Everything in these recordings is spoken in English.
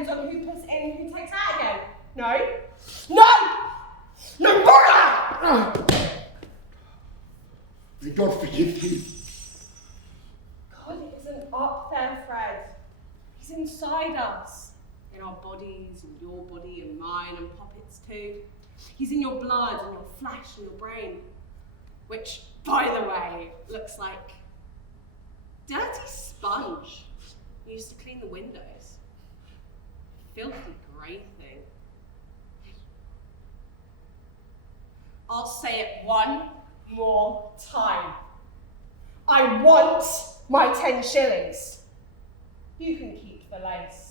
depends on who puts it in and who takes out again. No. No! No more! May God forgive you. God isn't up there, Fred. He's inside us. In our bodies, and your body, and mine, and Poppet's too. He's in your blood, and your flesh, and your brain. Which, by the way, looks like dirty sponge. You used to clean the windows. Filthy grey thing. I'll say it one more time. I want my 10 shillings. You can keep the lace.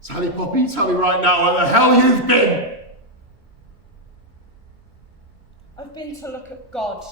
Sally Poppy, tell me right now where the hell you've been! I've been to look at God.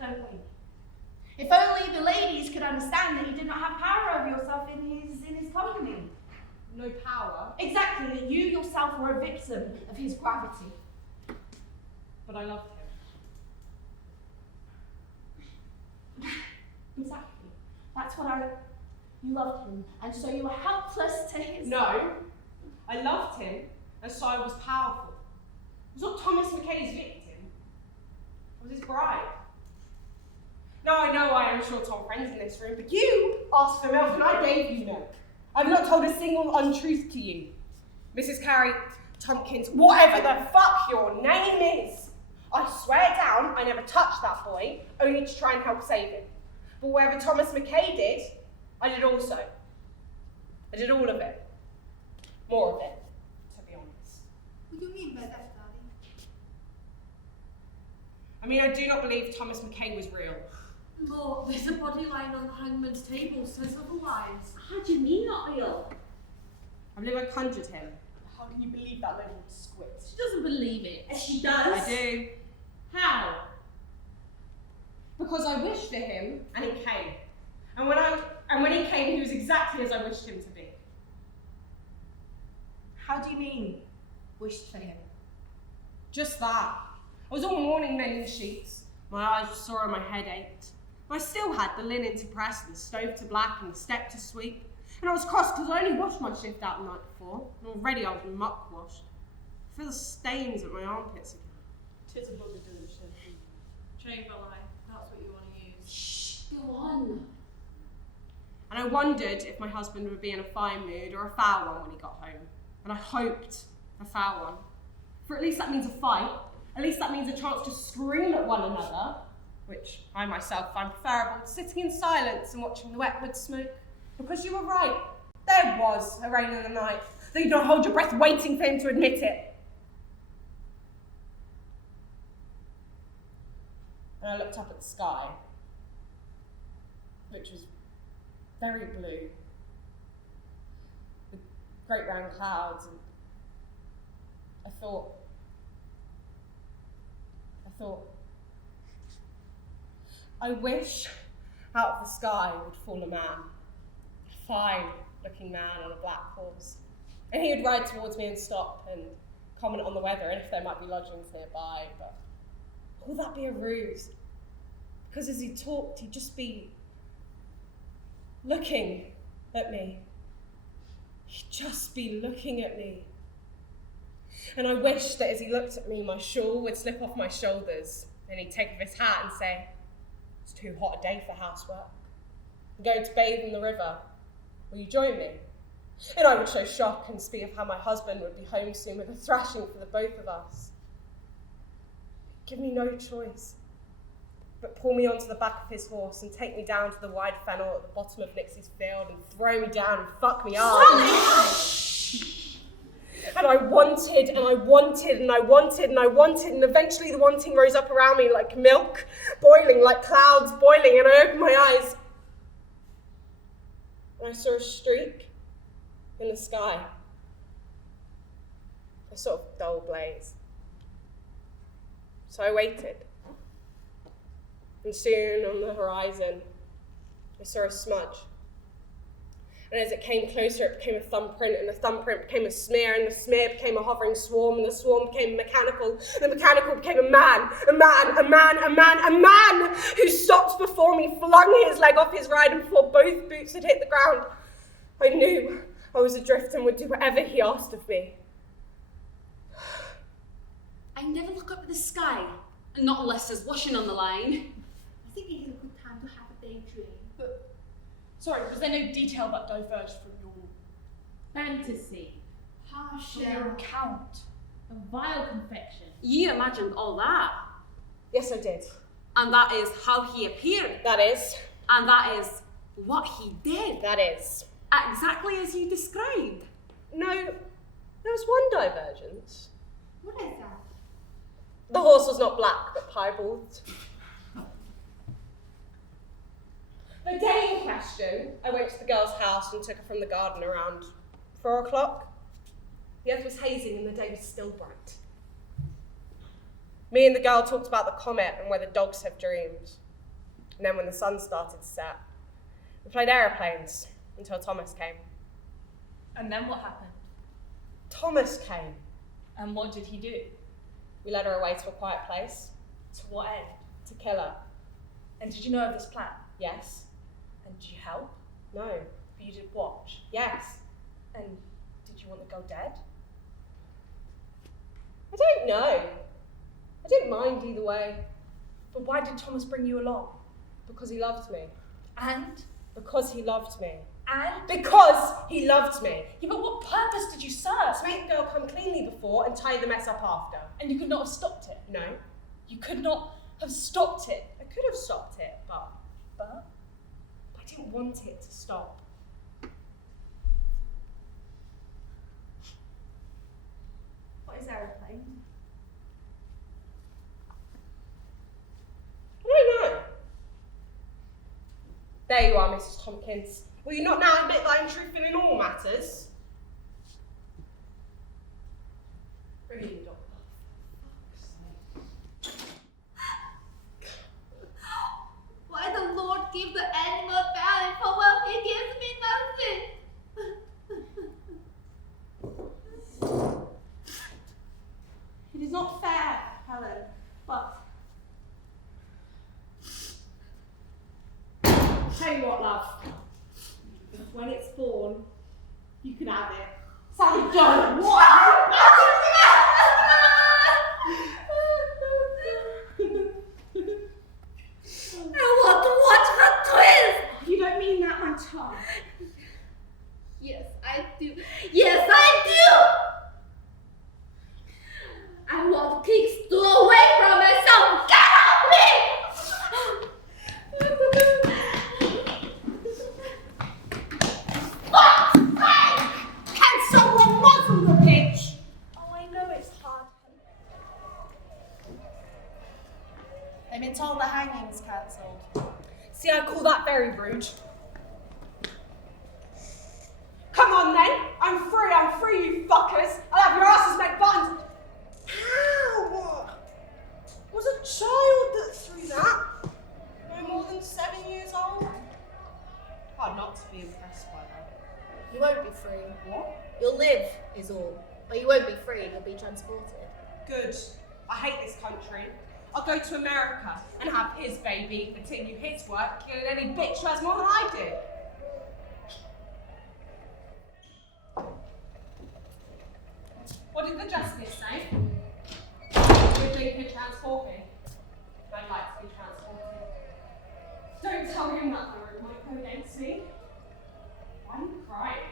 Don't we? If only the ladies could understand that you did not have power over yourself in his company. No power. Exactly, that you yourself were a victim of his gravity. But I loved him. Exactly. That's what you loved him, and so you were helpless to his... No, I loved him, and so I was powerful. I was not Thomas McKay's victim. I was his bride. Now I know I am sure Tom friends in this room, but you asked for milk and I gave you milk. I've not told a single untruth to you. Mrs. Carey, Tompkins, whatever the fuck your name is. I swear down I never touched that boy, only to try and help save him. But whatever Thomas McKay did, I did also. I did all of it. More of it, to be honest. What do you mean by that, Daddy? I mean, I do not believe Thomas McKay was real. Lord, there's a body lying on the hangman's table, says otherwise. How do you mean not real? I believe I conjured him. How can you believe that little squid? She doesn't believe it. Yes, she does. I do. How? Because I wished for him, and he came. And when he came, he was exactly as I wished him to be. How do you mean, wished for him? Just that. I was all morning mending sheets. My eyes were sore and my head ached. I still had the linen to press, and the stove to black, and the step to sweep. And I was cross because I only washed my shift out the night before, and already I was muck washed. I feel the stains at my armpits again. 'Tis a bugger doing shit. Chamberlain, that's what you want to use. Shh, go on. And I wondered if my husband would be in a fine mood or a foul one when he got home. And I hoped a foul one. For at least that means a fight. At least that means a chance to scream at one another, which I myself find preferable to sitting in silence and watching the wetwood smoke. Because you were right. There was a rain in the night. Though you'd not hold your breath waiting for him to admit it. And I looked up at the sky, which was very blue, with great round clouds, and I thought, I wish out of the sky would fall a man, a fine-looking man on a black horse, and he would ride towards me and stop and comment on the weather and if there might be lodgings nearby, but will that be a ruse? Because as he talked, he'd just be looking at me. He'd just be looking at me. And I wished that as he looked at me, my shawl would slip off my shoulders, and he'd take off his hat and say, "It's too hot a day for housework. I'm going to bathe in the river. Will you join me?" And I would show shock and speak of how my husband would be home soon with a thrashing for the both of us. Give me no choice, but pull me onto the back of his horse and take me down to the wide fennel at the bottom of Nixie's field and throw me down and fuck me up. And I wanted, and I wanted, and I wanted, and I wanted, and eventually the wanting rose up around me like milk boiling, like clouds boiling, and I opened my eyes. And I saw a streak in the sky, a sort of dull blaze. So I waited. And soon on the horizon, I saw a smudge. And as it came closer, it became a thumbprint, and the thumbprint became a smear, and the smear became a hovering swarm, and the swarm became mechanical, and the mechanical became a man who stopped before me, flung his leg off his ride, and before both boots had hit the ground, I knew I was adrift and would do whatever he asked of me. I never look up at the sky, and not unless there's washing on the line. I think it is a good time to have a daydream. But, sorry, was there no detail that diverged from your Fantasy. Harsh your account? A vile confection. You imagined all that. Yes, I did. And that is how he appeared. That is. And that is what he did. That is. Exactly as you described. No, there was one divergence. What is that? The horse was not black, but piebald. The day in question, I went to the girl's house and took her from the garden around 4 o'clock. The earth was hazing and the day was still bright. Me and the girl talked about the comet and whether dogs have dreams. And then when the sun started to set, we played aeroplanes until Thomas came. And then what happened? Thomas came. And what did he do? We led her away to a quiet place. To what end? To kill her. And did you know of this plan? Yes. And did you help? No. But you did watch. Yes. And did you want the girl dead? I don't know. I didn't mind either way. But why did Thomas bring you along? Because he loved me. And? Because he loved me. And? Because he loved me. Yeah, but what purpose did you serve? To make the girl come cleanly before and tie the mess up after. And you could not have stopped it. No. You could not have stopped it. I could have stopped it, but I didn't want it to stop. What is aeroplane? I don't know. There you are, Mrs. Tompkins. Will you not now admit that I'm truthful in all matters? Bring in the doctor. Why the Lord give the animal value for what he gives me nothing? It is not fair, Helen, but tell you what, love. When it's born, you can have it. Sally John, what? I want to watch her twist! You don't mean that, my child. Yes, I do. Yes, I do! I want to kick Stu away from myself. Get off me! Can someone muzzle the bitch? Oh, I know it's hard. They've been told the hanging's cancelled. See, I call that very rude. Come on then, I'm free, you fuckers. I'll have your asses make buns. Ow! It was a child that threw that. No more than 7 years old. Hard not to be impressed by that. You won't be free. What? You'll live, is all. But you won't be free, you'll be transported. Good. I hate this country. I'll go to America and have his baby, continue his work, killing any bitch who has more than I did. What did the justice say? We're thinking of transporting. I'd like to be transported. Don't tell him that the room might go against me. Why are you crying?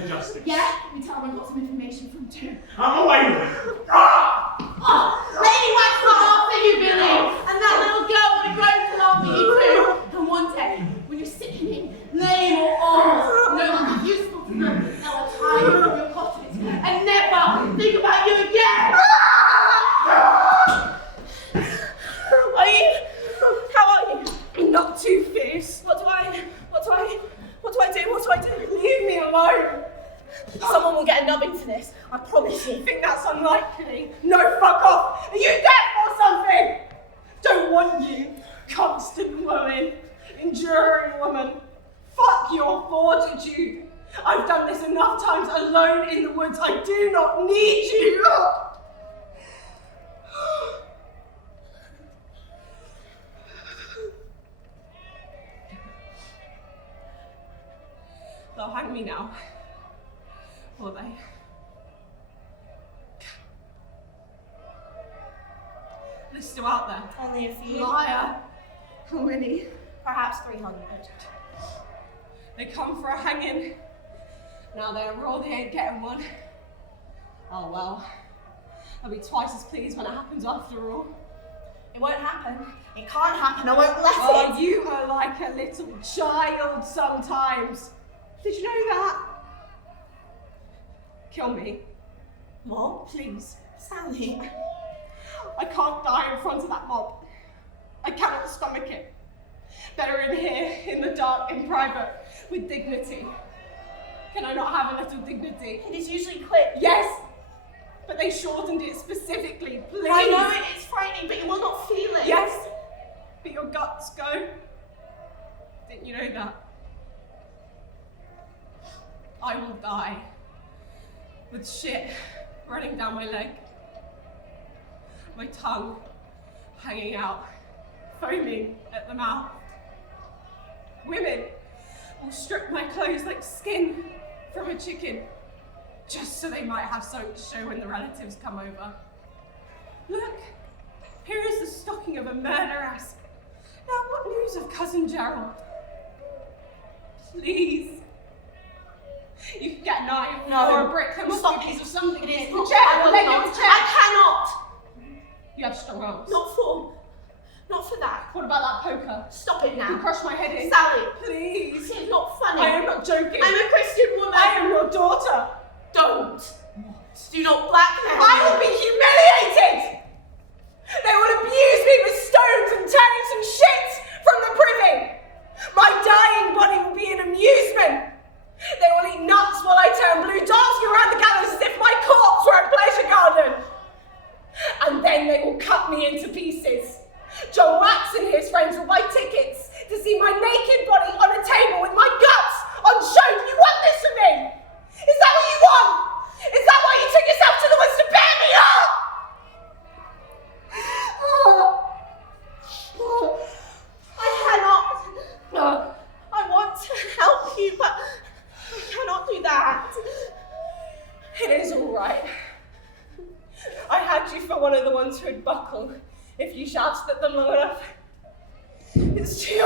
for justice. Yeah, we tell them I've got some information from too. I'm away with it. Ah! Lady Wax not after you, Billy! And that little girl would have grown to love you too! And one day, when you're sickening, lame or old, no longer useful to them, they'll tie you from your cottage and never think about you again! How are you? Not too fierce. What do I do? Leave me alone. Someone will get a nubbing for this, I promise you. You think that's unlikely? No, fuck off. Are you deaf or something? Don't want you. Constant woman. Enduring woman. Fuck your fortitude. I've done this enough times alone in the woods. I do not need you. They'll hang me now. Will they? They're still out there. Only a few. Liar. How many? Perhaps 300. They come for a hanging. Now they're raw, they ain't getting one. Oh well. I'll be twice as pleased when it happens after all. It won't happen. It can't happen. I won't let Oh, it. you are like a little child sometimes. Did you know that? Kill me. What? Please. Sally. I can't die in front of that mob. I cannot stomach it. Better in here, in the dark, in private, with dignity. Can I not have a little dignity? It is usually quick. Yes, but they shortened it specifically, please. I know it's frightening, but you will not feel it. Yes, but your guts go. Didn't you know that? I will die with shit running down my leg, my tongue hanging out, foaming at the mouth. Women will strip my clothes like skin from a chicken, just so they might have something to show when the relatives come over. Look, here is the stocking of a murderess. Now, what news of Cousin Gerald? Please. You can get a knife or a brick. There must be a piece of something. It is The not. chair, I the will leg not. of the chair. I You have strong arms. cannot. Not for that. What about that poker? Stop it You now. crush my head in. Sally, Please. this is not funny. I am not joking. I'm a Christian woman. I am your daughter. Don't. Do not blackmail I me. will be humiliated. They will abuse me with stones and turning some shit from the privy. My dying body will be an amusement. They will eat nuts while I turn blue, dancing around the gallows as if my corpse were a pleasure garden. And then they will cut me into pieces. John Wax and his friends will buy tickets to see my naked body on a table with my guts on show. Do you want this from me? Is that what you want? Is that why you took yourself to the woods to bear me up? I cannot. I want to help you, but I cannot do that. It is all right. I had you for one of the ones who'd buckle if you shouted at them long enough. It's too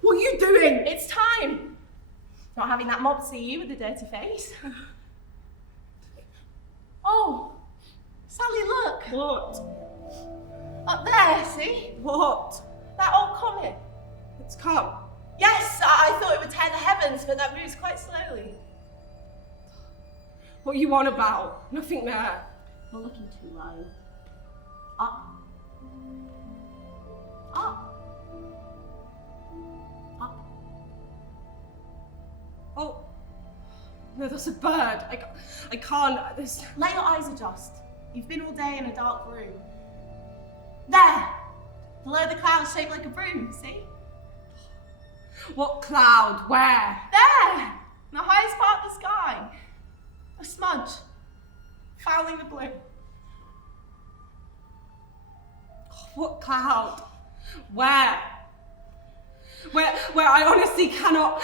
What are you doing? It's time. Not having that mob see you with a dirty face. Oh, Sally, look. What? Up there, see? What? That old comet. It's come. Yes, I thought it would tear the heavens, but that moves quite slowly. What are you on about? Nothing there. You're looking too low. Up. Up. Up. Oh. No, that's a bird. I can't. This. Let your eyes adjust. You've been all day in a dark room. There! Below the clouds shaped like a broom, see? What cloud? Where? There! In the highest part of the sky. A smudge. Fouling the blue. What cloud? Where? Where I honestly cannot